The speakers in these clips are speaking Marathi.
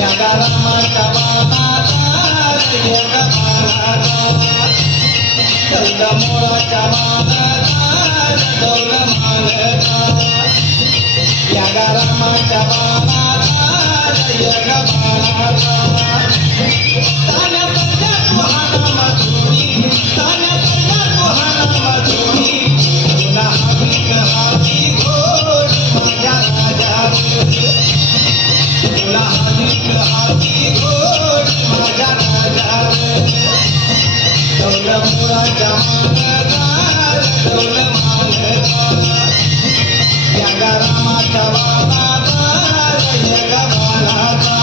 या रामाच्या बाणाचा एक बाणाचा दौल मोराच्या बाणाचा दौल मानचा या रामाच्या बाणाचा एक बाणाचा तान्या सगळ्या तुहाना मजुरी तान्या सगळ्या तुहाना मजुरी तुला हाती घोडी माझ्या राजाची तुला हाती घोडी माझ्या राजाची दौल मोराच्या मानचा दौल मानचा या रामाच्या बाणाचा एक बाणाचा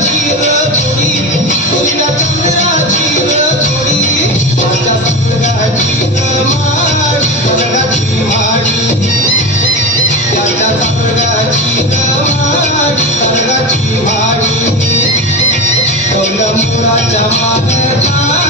Thank you.